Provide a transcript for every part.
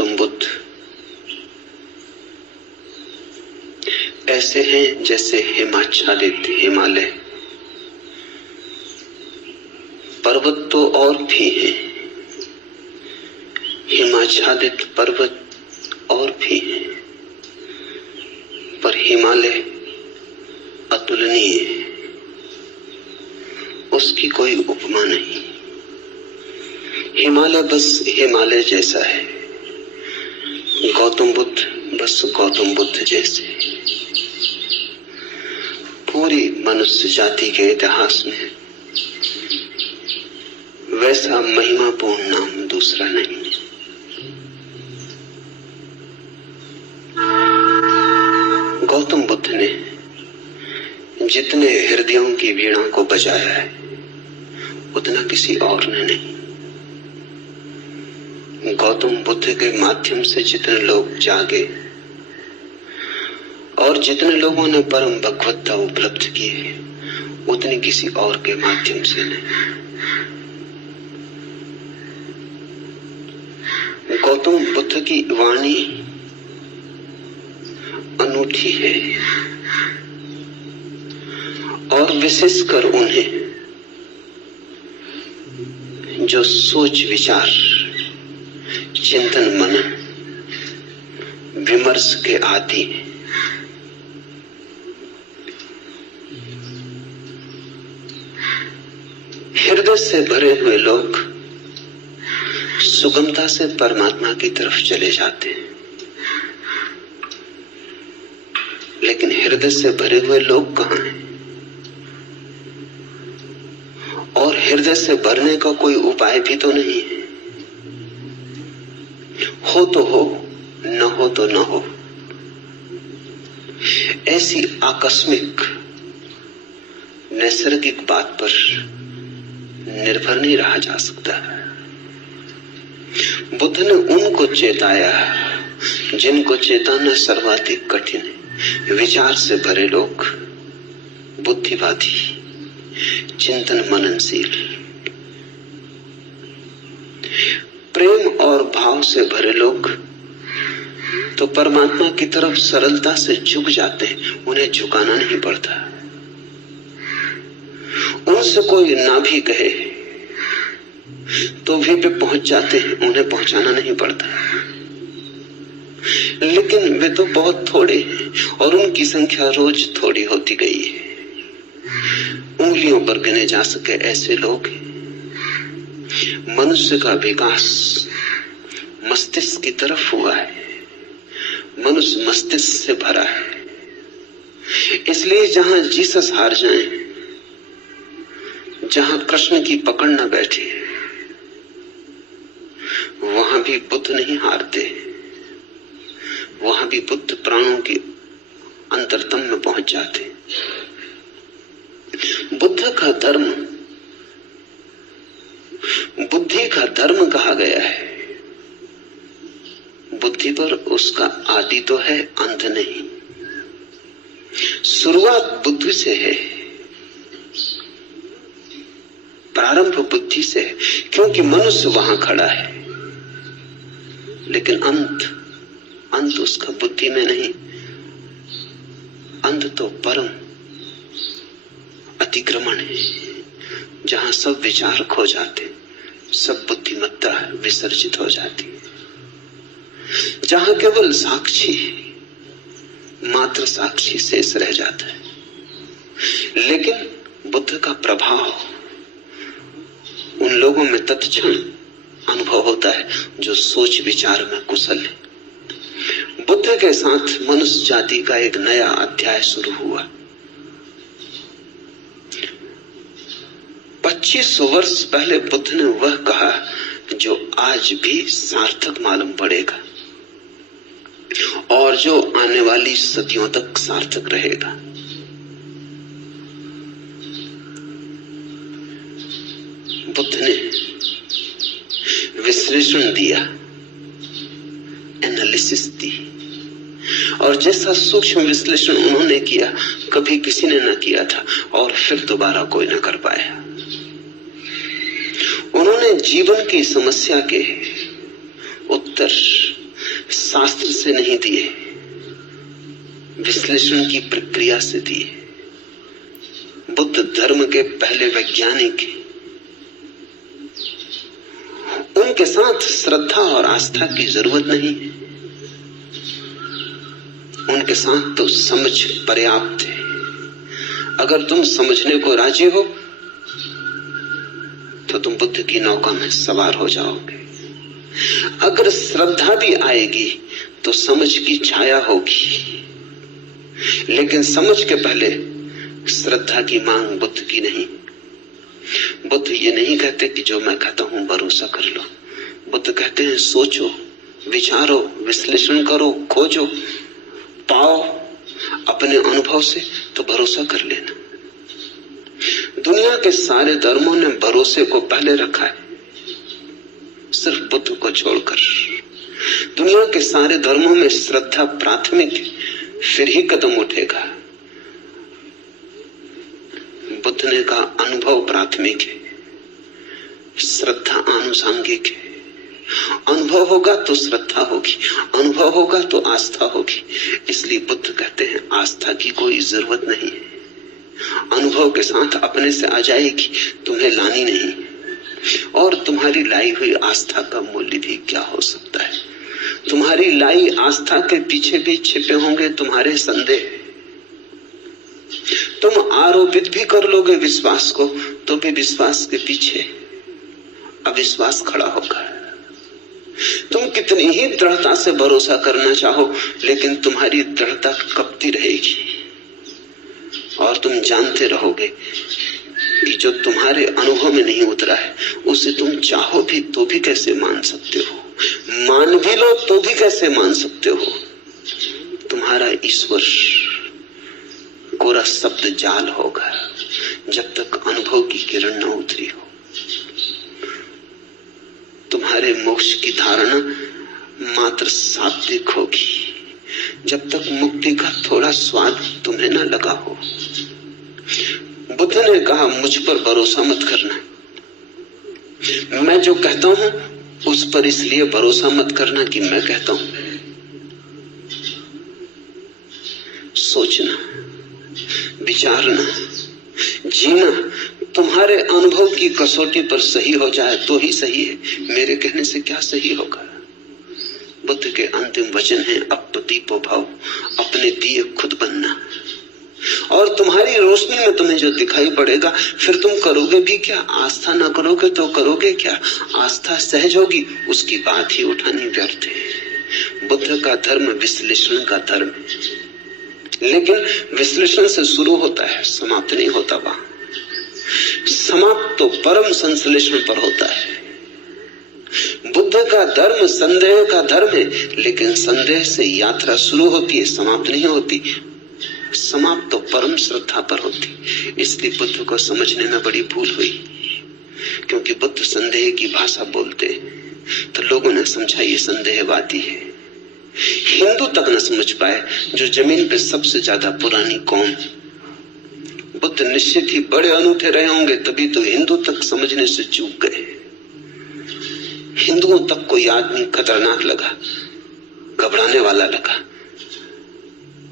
गौतम बुद्ध ऐसे हैं जैसे हिमाच्छादित हिमालय। पर्वत तो और भी हैं, हिमाच्छादित पर्वत और भी हैं, पर हिमालय अतुलनीय है, उसकी कोई उपमा नहीं। हिमालय बस हिमालय जैसा है, गौतम बुद्ध बस गौतम बुद्ध जैसे। पूरी मनुष्य जाति के इतिहास में वैसा महिमापूर्ण नाम दूसरा नहीं। गौतम बुद्ध ने जितने हृदयों की वीणा को बजाया है उतना किसी और ने नहीं। गौतम बुद्ध के माध्यम से जितने लोग जागे और जितने लोगों ने परम भगवत्ता उपलब्ध की है उतनी किसी और के माध्यम से नहीं। गौतम बुद्ध की वाणी अनूठी है और विशेषकर उन्हें जो सोच विचार चिंतन मनन विमर्श के आदि हैं। हृदय से भरे हुए लोग सुगमता से परमात्मा की तरफ चले जाते हैं, लेकिन हृदय से भरे हुए लोग कहां हैं? और हृदय से भरने का कोई उपाय भी तो नहीं है। हो तो हो, न हो तो न हो, ऐसी आकस्मिक नैसर्गिक बात पर निर्भर नहीं रहा जा सकता। बुद्ध ने उनको चेताया जिनको चेताना सर्वाधिक कठिन है। विचार से भरे लोग, बुद्धिवादी, चिंतन मननशील, प्रेम और भाव से भरे लोग तो परमात्मा की तरफ सरलता से झुक जाते हैं, उन्हें झुकाना नहीं पड़ता। उनसे कोई ना भी कहे तो भी वे पहुंच जाते हैं, उन्हें पहुंचाना नहीं पड़ता। लेकिन वे तो बहुत थोड़े हैं और उनकी संख्या रोज थोड़ी होती गई है। उंगलियों पर गिने जा सके ऐसे लोग हैं। मनुष्य का विकास मस्तिष्क की तरफ हुआ है, मनुष्य मस्तिष्क से भरा है। इसलिए जहां जीसस हार जाएं, जहां कृष्ण की पकड़ न बैठे, वहां भी बुद्ध नहीं हारते। वहां भी बुद्ध प्राणों की अंतरतम में पहुंच जाते। बुद्ध का धर्म बुद्धि का धर्म कहा गया है। बुद्धि पर उसका आदि तो है, अंत नहीं। शुरुआत बुद्धि से है, प्रारंभ बुद्धि से है, क्योंकि मनुष्य वहां खड़ा है। लेकिन अंत उसका बुद्धि में नहीं। अंत तो परम अतिक्रमण है, जहां सब विचार खो जाते, सब बुद्धिमत्ता विसर्जित हो जाती, जहां केवल साक्षी, मात्र साक्षी शेष रह जाता है। लेकिन बुद्ध का प्रभाव उन लोगों में तत्क्षण अनुभव होता है जो सोच विचार में कुशल है। बुद्ध के साथ मनुष्य जाति का एक नया अध्याय शुरू हुआ। 2500 वर्ष पहले बुद्ध ने वह कहा जो आज भी सार्थक मालूम पड़ेगा और जो आने वाली सदियों तक सार्थक रहेगा। बुद्ध ने विश्लेषण दिया, एनालिसिस दी, और जैसा सूक्ष्म विश्लेषण उन्होंने किया कभी किसी ने न किया था और फिर दोबारा कोई न कर पाया। उन्होंने जीवन की समस्या के उत्तर शास्त्र से नहीं दिए, विश्लेषण की प्रक्रिया से दिए। बुद्ध धर्म के पहले वैज्ञानिक, उनके साथ श्रद्धा और आस्था की जरूरत नहीं है, उनके साथ तो समझ पर्याप्त है। अगर तुम समझने को राजी हो तो तुम बुद्ध की नौका में सवार हो जाओगे। अगर श्रद्धा भी आएगी तो समझ की छाया होगी, लेकिन समझ के पहले श्रद्धा की मांग बुद्ध की नहीं। बुद्ध ये नहीं कहते कि जो मैं कहता हूं भरोसा कर लो। बुद्ध कहते हैं सोचो, विचारो, विश्लेषण करो, खोजो, पाओ अपने अनुभव से तो भरोसा कर लेना। दुनिया के सारे धर्मों ने भरोसे को पहले रखा है, सिर्फ बुद्ध को छोड़कर। दुनिया के सारे धर्मों में श्रद्धा प्राथमिक है, फिर ही कदम उठेगा। बुद्ध ने कहा अनुभव प्राथमिक है, श्रद्धा आनुषंगिक है। अनुभव होगा तो श्रद्धा होगी, अनुभव होगा तो आस्था होगी। इसलिए बुद्ध कहते हैं आस्था की कोई जरूरत नहीं है, अनुभव के साथ अपने से आ जाएगी, तुम्हें लानी नहीं। और तुम्हारी लाई हुई आस्था का मूल्य भी क्या हो सकता है? तुम्हारी लाई आस्था के पीछे भी छिपे होंगे तुम्हारे संदेह। तुम आरोपित भी कर लोगे विश्वास को तो भी विश्वास के पीछे अविश्वास खड़ा होगा। तुम कितनी ही दृढ़ता से भरोसा करना चाहो, लेकिन तुम्हारी दृढ़ता कपती रहेगी और तुम जानते रहोगे कि जो तुम्हारे अनुभव में नहीं उतरा है उसे तुम चाहो भी तो भी कैसे मान सकते हो, मान भी लो तो भी कैसे मान सकते हो। तुम्हारा ईश्वर कोरा शब्द जाल होगा जब तक अनुभव की किरण न उतरी हो। तुम्हारे मोक्ष की धारणा मात्र शाब्दिक होगी जब तक मुक्ति का थोड़ा स्वाद तुम्हें न लगा हो। बुद्ध ने कहा मुझ पर भरोसा मत करना, मैं जो कहता हूं उस पर इसलिए भरोसा मत करना कि मैं कहता हूं। सोचना, विचारना, जीना तुम्हारे अनुभव की कसौटी पर सही हो जाए तो ही सही है, मेरे कहने से क्या सही होगा। बुद्ध के अंतिम वचन है अपदीपो भाव, अपने दिए खुद बनना। और तुम्हारी रोशनी में तुम्हें जो दिखाई पड़ेगा फिर तुम करोगे भी क्या? आस्था ना करोगे तो करोगे क्या? आस्था सहज होगी, उसकी बात ही उठानी व्यर्थ है। बुद्ध का धर्म विश्लेषण का धर्म है, लेकिन विश्लेषण से शुरू होता है, समाप्त नहीं होता। वहां समाप्त तो परम संश्लेषण पर होता है। बुद्ध का धर्म संदेह का धर्म है, लेकिन संदेह से यात्रा शुरू होती है, समाप्त नहीं होती। समाप्त तो परम श्रद्धा पर होती। इसलिए बुद्ध को समझने में बड़ी भूल हुई, क्योंकि बुद्ध संदेह की भाषा बोलते हैं तो लोगों ने समझा ये संदेहवादी है। हिंदू तक न समझ पाए, जो जमीन पे सबसे ज्यादा पुरानी कौम। बुद्ध निश्चित ही बड़े अनूठे रहे होंगे, तभी तो हिंदू तक समझने से चूक गए। हिंदुओं तक कोई आदमी खतरनाक लगा, घबराने वाला लगा।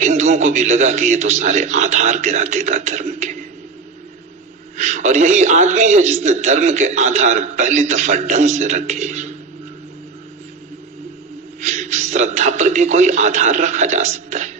हिंदुओं को भी लगा कि ये तो सारे आधार गिरा देगा धर्म के। और यही आदमी है जिसने धर्म के आधार पहली दफा ढंग से रखे। श्रद्धा पर भी कोई आधार रखा जा सकता है,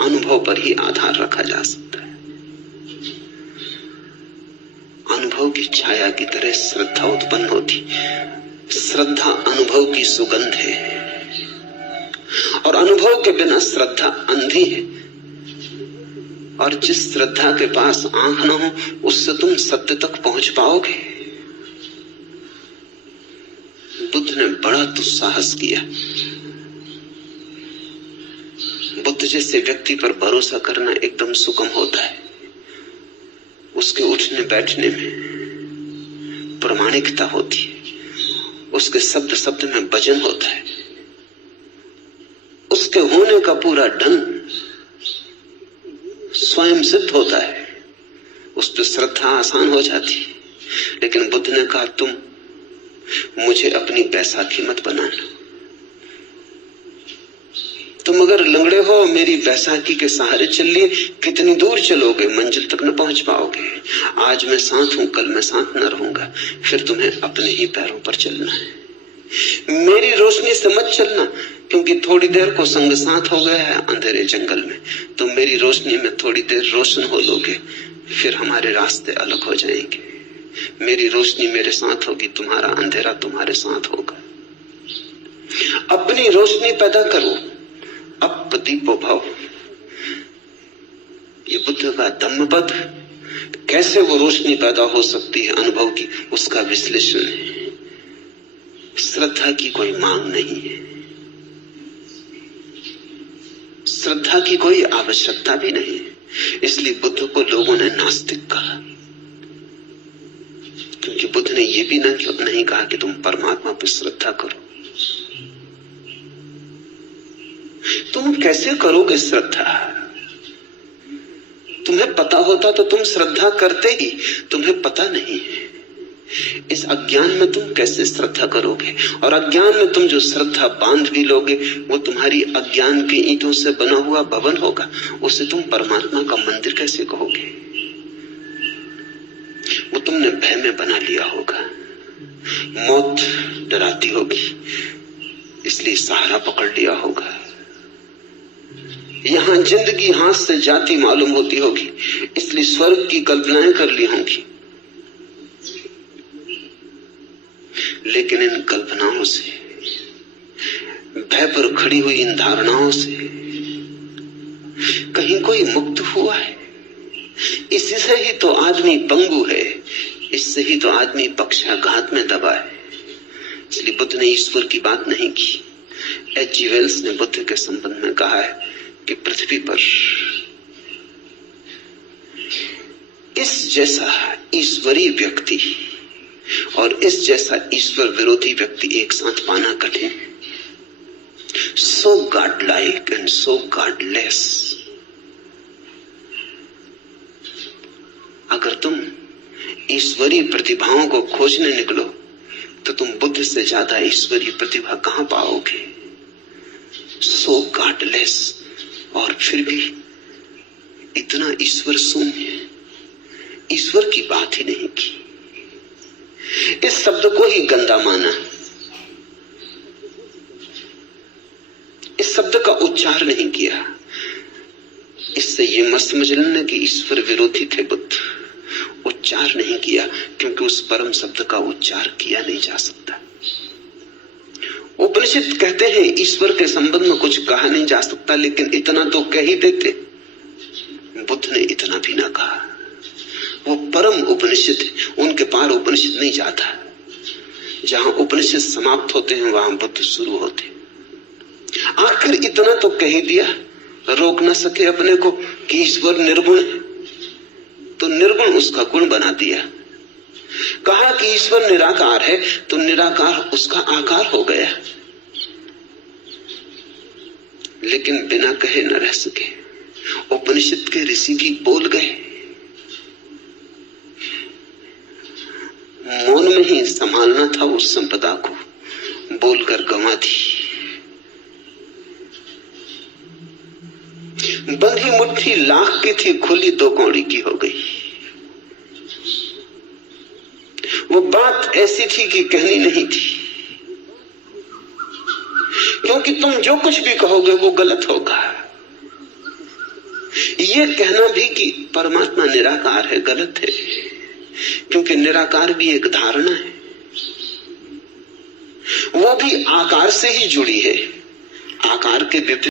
अनुभव पर ही आधार रखा जा सकता है। अनुभव की छाया की तरह श्रद्धा उत्पन्न होती। श्रद्धा अनुभव की सुगंध है, और अनुभव के बिना श्रद्धा अंधी है। और जिस श्रद्धा के पास आंख न हो उससे तुम सत्य तक पहुंच पाओगे। बुद्ध ने बड़ा दुस्साहस किया। बुद्ध जैसे व्यक्ति पर भरोसा करना एकदम सुगम होता है। उसके उठने बैठने में प्रामाणिकता होती है, उसके शब्द शब्द में वजन होता है, उसके होने का पूरा ढंग स्वयं सिद्ध होता है। उस पर श्रद्धा आसान हो जाती है। लेकिन बुद्ध ने कहा तुम मुझे अपनी बैसाखी मत बनाना। तुम अगर लंगड़े हो, मेरी बैसाखी के सहारे चल लिए, कितनी दूर चलोगे, मंजिल तक न पहुंच पाओगे। आज मैं साथ हूं, कल मैं साथ न रहूंगा, फिर तुम्हें अपने ही पैरों पर चलना है। मेरी रोशनी से मत चलना, क्योंकि थोड़ी देर को संग साथ हो गया है अंधेरे जंगल में। तुम मेरी रोशनी में थोड़ी देर रोशन हो लोगे, फिर हमारे रास्ते अलग हो जाएंगे। मेरी रोशनी मेरे साथ होगी, तुम्हारा अंधेरा तुम्हारे साथ होगा। अपनी रोशनी पैदा करो, अप दीपो भव। ये बुद्ध का धम्मपद, कैसे वो रोशनी पैदा हो सकती है अनुभव की, उसका विश्लेषण है। श्रद्धा की कोई मांग नहीं है, श्रद्धा की कोई आवश्यकता भी नहीं है। इसलिए बुद्ध को लोगों ने नास्तिक कहा, क्योंकि बुद्ध ने यह भी नहीं कहा कि तुम परमात्मा पर श्रद्धा करो। तुम कैसे करोगे श्रद्धा? तुम्हें पता होता तो तुम श्रद्धा करते ही, तुम्हें पता नहीं है। इस अज्ञान में तुम कैसे श्रद्धा करोगे? और अज्ञान में तुम जो श्रद्धा बांध भी लोगे, वो तुम्हारी अज्ञान की ईंटों से बना हुआ भवन होगा। उसे तुम परमात्मा का मंदिर कैसे कहोगे? वो तुमने भय में बना लिया होगा। मौत डराती होगी, इसलिए सहारा पकड़ लिया होगा। यहां जिंदगी हाथ से जाती मालूम होती होगी, इसलिए स्वर्ग की कल्पनाएं कर ली होंगी। लेकिन इन कल्पनाओं से, भय पर खड़ी हुई इन धारणाओं से कहीं कोई मुक्त हुआ है? इसी से ही तो आदमी पंगु है, इससे ही तो आदमी पक्षाघात में दबा है। इसलिए बुद्ध ने ईश्वर की बात नहीं की। H.G. वेल्स ने बुद्ध के संबंध में कहा है कि पृथ्वी पर इस जैसा ईश्वरीय व्यक्ति और इस जैसा ईश्वर विरोधी व्यक्ति एक साथ पाना कठिन है। So godlike and so godless। अगर तुम ईश्वरीय प्रतिभाओं को खोजने निकलो तो तुम बुद्ध से ज्यादा ईश्वरीय प्रतिभा कहां पाओगे? So godless, और फिर भी इतना ईश्वर शून्य, ईश्वर की बात ही नहीं की। इस शब्द को ही गंदा माना, इस शब्द का उच्चार नहीं किया। इससे ये मत समझ लेना कि ईश्वर विरोधी थे बुद्ध। उच्चार नहीं किया, क्योंकि उस परम शब्द का उच्चार किया नहीं जा सकता। उपनिषद कहते हैं ईश्वर के संबंध में कुछ कहा नहीं जा सकता, लेकिन इतना तो कह ही देते। बुद्ध ने इतना भी ना कहा। वो परम उपनिषद, उनके पार उपनिषद नहीं जाता। जहां उपनिषद समाप्त होते हैं वहां बुद्ध शुरू होते। आखिर इतना तो कह ही दिया, रोक ना सके अपने को कि ईश्वर निर्गुण है, तो निर्गुण उसका गुण बना दिया। कहा कि ईश्वर निराकार है, तो निराकार उसका आकार हो गया। लेकिन बिना कहे न रह सके। उपनिषद के ऋषि भी बोल गए, मौन में ही संभालना था उस संपदा को, बोलकर गंवा दी। बंधी मुट्ठी लाख की थी, खुली दो कौड़ी की हो गई। वो बात ऐसी थी कि कहनी नहीं थी, क्योंकि तुम जो कुछ भी कहोगे वो गलत होगा। ये कहना भी कि परमात्मा निराकार है गलत है, क्योंकि निराकार भी एक धारणा है, वो भी आकार से ही जुड़ी है। आकार के विपरीत